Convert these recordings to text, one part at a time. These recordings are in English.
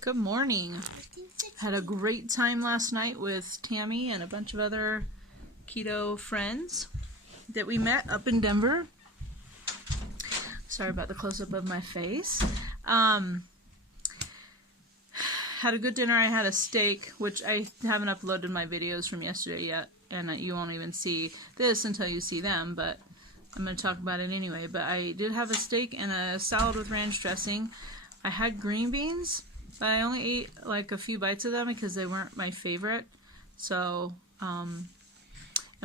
Good morning. Had a great time last night with Tammy and a bunch of other keto friends that we met up in Denver. Sorry about the close-up of my face. Had a good dinner. I had a steak, which I haven't uploaded my videos from yesterday yet, and you won't even see this until you see them, but I'm going to talk about it anyway. But I did have a steak and a salad with ranch dressing. I had green beans, but I only ate like a few bites of them because they weren't my favorite. So, and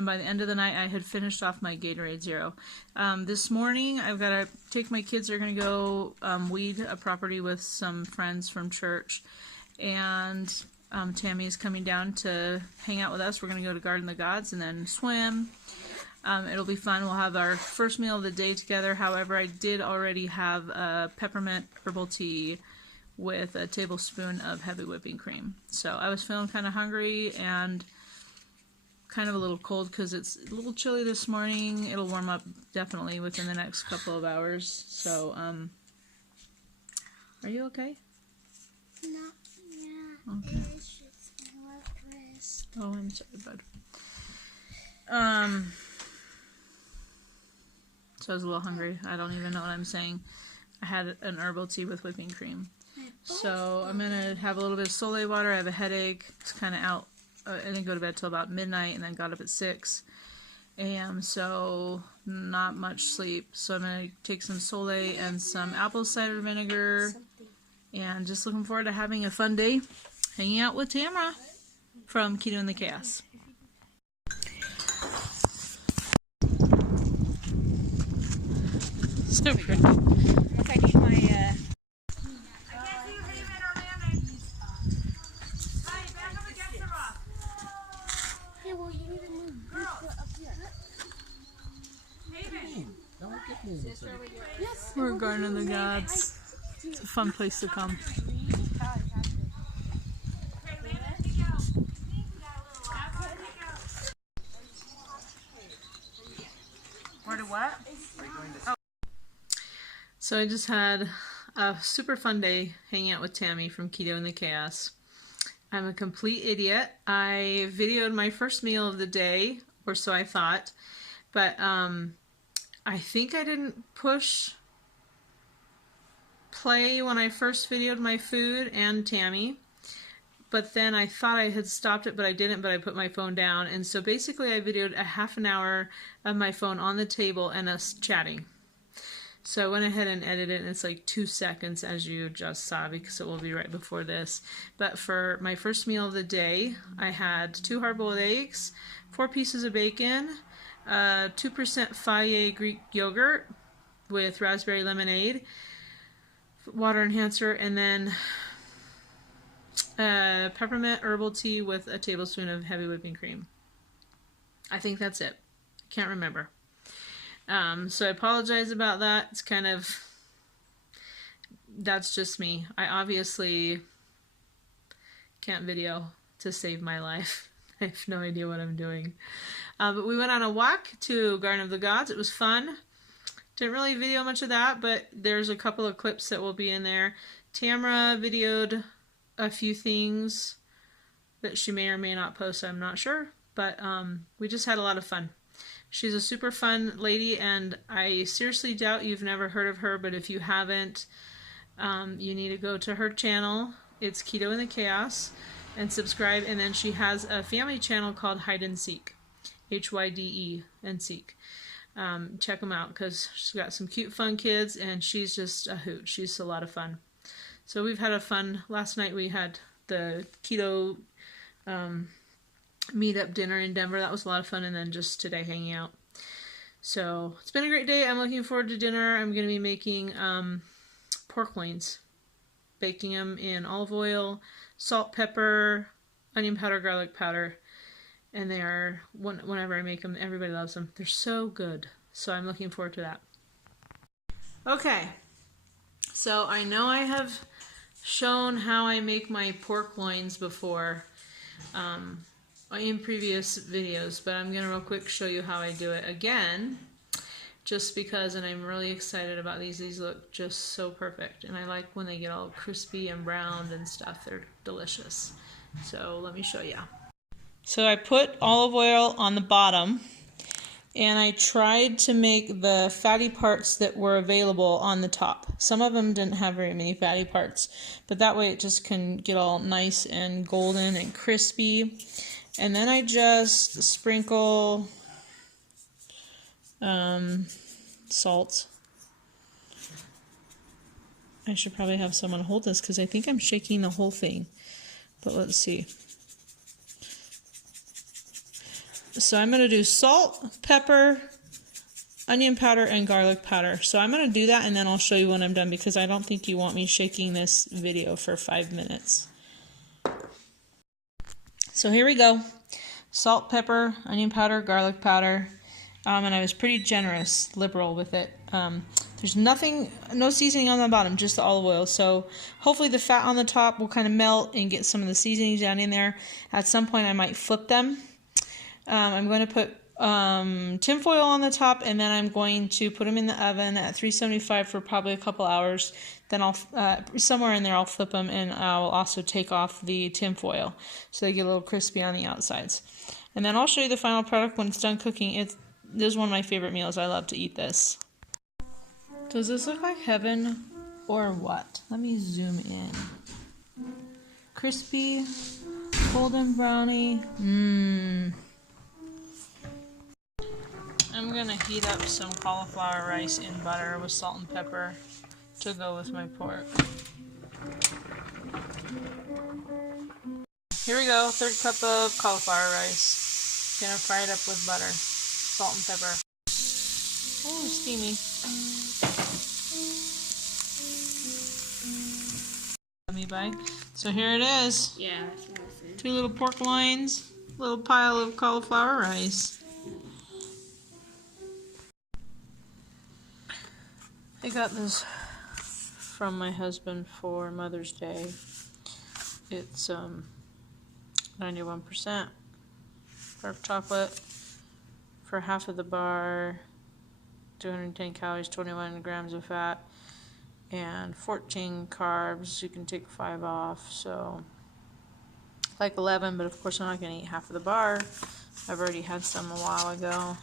by the end of the night, I had finished off my Gatorade Zero. This morning, I've got to take my kids. They're going to go weed a property with some friends from church. And Tammy is coming down to hang out with us. We're going to go to Garden of the Gods and then swim. It'll be fun. We'll have our first meal of the day together. However, I did already have a peppermint herbal tea with a tablespoon of heavy whipping cream. So I was feeling kind of hungry and kind of a little cold because it's a little chilly this morning. It'll warm up definitely within the next couple of hours. So, are you okay? Not yet. Okay. It's just breakfast. Oh, I'm sorry, bud. So I was a little hungry. I don't even know what I'm saying. I had an herbal tea with whipping cream. So I'm going to have a little bit of Soleil water. I have a headache. It's kind of out. I didn't go to bed till about midnight and then got up at 6 a.m. So not much sleep. So I'm going to take some Soleil and some apple cider vinegar. And just looking forward to having a fun day hanging out with Tamra from Keto and the Chaos. So pretty. I need my, I can't see you leaving or landing. Hey, back up against the rock. Hey, well, you need to move this foot up here. Haven. Don't get me this. Yes. We're Garden of the Gods. It's a fun place to come. Okay, Landon, take out. We got a little while. Take out. Where to what? Oh. So I just had a super fun day hanging out with Tammy from Keto and the Chaos. I'm a complete idiot. I videoed my first meal of the day, or so I thought, but I think I didn't push play when I first videoed my food and Tammy, but then I thought I had stopped it, but I didn't, but I put my phone down, and so basically I videoed a half an hour of my phone on the table and us chatting. So I went ahead and edited it, and it's like 2 seconds, as you just saw, because it will be right before this. But for my first meal of the day, I had 2 hard-boiled eggs, 4 pieces of bacon, 2% Fage Greek yogurt with raspberry lemonade, water enhancer, and then peppermint herbal tea with a tablespoon of heavy whipping cream. I think that's it. I can't remember. So I apologize about that. It's kind of, that's just me. I obviously can't video to save my life. I have no idea what I'm doing. But we went on a walk to Garden of the Gods. It was fun. Didn't really video much of that, but there's a couple of clips that will be in there. Tamra videoed a few things that she may or may not post, I'm not sure. But we just had a lot of fun. She's a super fun lady, and I seriously doubt you've never heard of her, but if you haven't, you need to go to her channel. It's Keto and the Chaos, and subscribe. And then she has a family channel called Hide and Seek, Hyde and Seek. Check them out because she's got some cute, fun kids, and she's just a hoot. She's a lot of fun. So we've had a fun, last night we had the keto meetup dinner in Denver. That was a lot of fun, and then just today hanging out. So it's been a great day. I'm looking forward to dinner. I'm going to be making pork loins, baking them in olive oil, salt, pepper, onion powder, garlic powder, and they are, whenever I make them, everybody loves them. They're so good. So I'm looking forward to that. Okay, so I know I have shown how I make my pork loins before in previous videos, but I'm going to real quick show you how I do it again. just because, and I'm really excited about these. These look just so perfect, and I like when they get all crispy and browned and stuff. They're delicious. So let me show you. So I put olive oil on the bottom, and I tried to make the fatty parts that were available on the top. Some of them didn't have very many fatty parts, but that way it just can get all nice and golden and crispy. And then I just sprinkle salt. I should probably have someone hold this because I think I'm shaking the whole thing. But let's see. So I'm going to do salt, pepper, onion powder, and garlic powder. So I'm going to do that and then I'll show you when I'm done because I don't think you want me shaking this video for 5 minutes. So here we go. Salt, pepper, onion powder, garlic powder. And I was pretty generous, liberal with it. There's no seasoning on the bottom, just the olive oil. So hopefully the fat on the top will kind of melt and get some of the seasonings down in there. At some point I might flip them. I'm going to put tin foil on the top, and then I'm going to put them in the oven at 375 for probably a couple hours. Then I'll somewhere in there I'll flip them, and I'll also take off the tin foil so they get a little crispy on the outsides. And then I'll show you the final product when it's done cooking. This is one of my favorite meals. I love to eat this. Does this look like heaven or what? Let me zoom in. Crispy, golden brownie. I'm going to heat up some cauliflower rice in butter with salt and pepper to go with my pork. Here we go, 1/3 cup of cauliflower rice. Gonna fry it up with butter, salt and pepper. Oh, steamy. So here it is. Yeah, that's what I said. 2 little pork loins, little pile of cauliflower rice. I got this from my husband for Mother's Day. It's 91% dark chocolate for half of the bar, 210 calories, 21 grams of fat, and 14 carbs. You can take 5 off, so like 11, but of course I'm not going to eat half of the bar. I've already had some a while ago.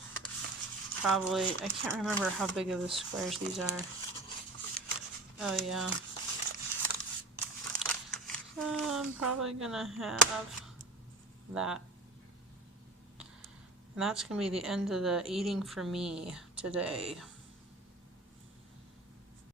Probably, I can't remember how big of the squares these are. Oh yeah. So I'm probably gonna have that. And that's gonna be the end of the eating for me today.